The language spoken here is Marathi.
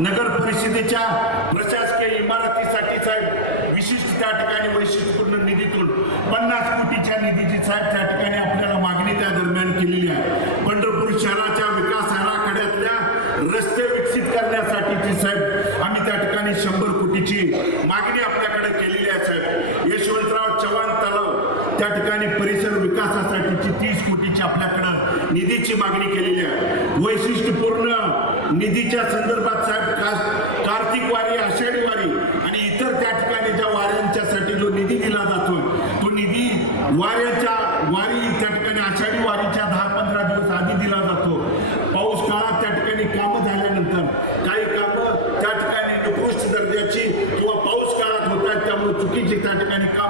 नगर परिषदेच्या प्रशासकीय इमारतीसाठी साहेब विशिष्ट त्या ठिकाणी वैशिष्ट्यपूर्ण निधीतून 50 कोटीच्या निधीची साहेब त्या ठिकाणी आपल्याला मागणी त्या दरम्यान केलेली आहे। पंढरपूर शहराच्या विकास आराखड्यातल्या रस्ते विकसित करण्यासाठीची साहेब आम्ही त्या ठिकाणी 100 कोटीची मागणी आपल्याकडे केलेली आहे साहेब। यशवंतराव चव्हाण तलाव त्या ठिकाणी परिसर विकासासाठीची 30 कोटीची आपल्याकडे निधीची मागणी केलेली आहे। वैशिष्ट्यपूर्ण निधीच्या संदर्भात साहेब कार्तिक वारी, आषाढी वारी आणि इतर त्या ठिकाणी ज्या वाऱ्यांच्यासाठी जो निधी दिला जातो तो निधी वारी त्या ठिकाणी आषाढी वारीच्या 10-15 दिवस आधी दिला जातो। पाऊस काळात त्या ठिकाणी कामं झाल्यानंतर काही कामं त्या ठिकाणी निकृष्ट दर्जाची किंवा पाऊस काळात होतात त्यामुळे चुकीची त्या ठिकाणी काम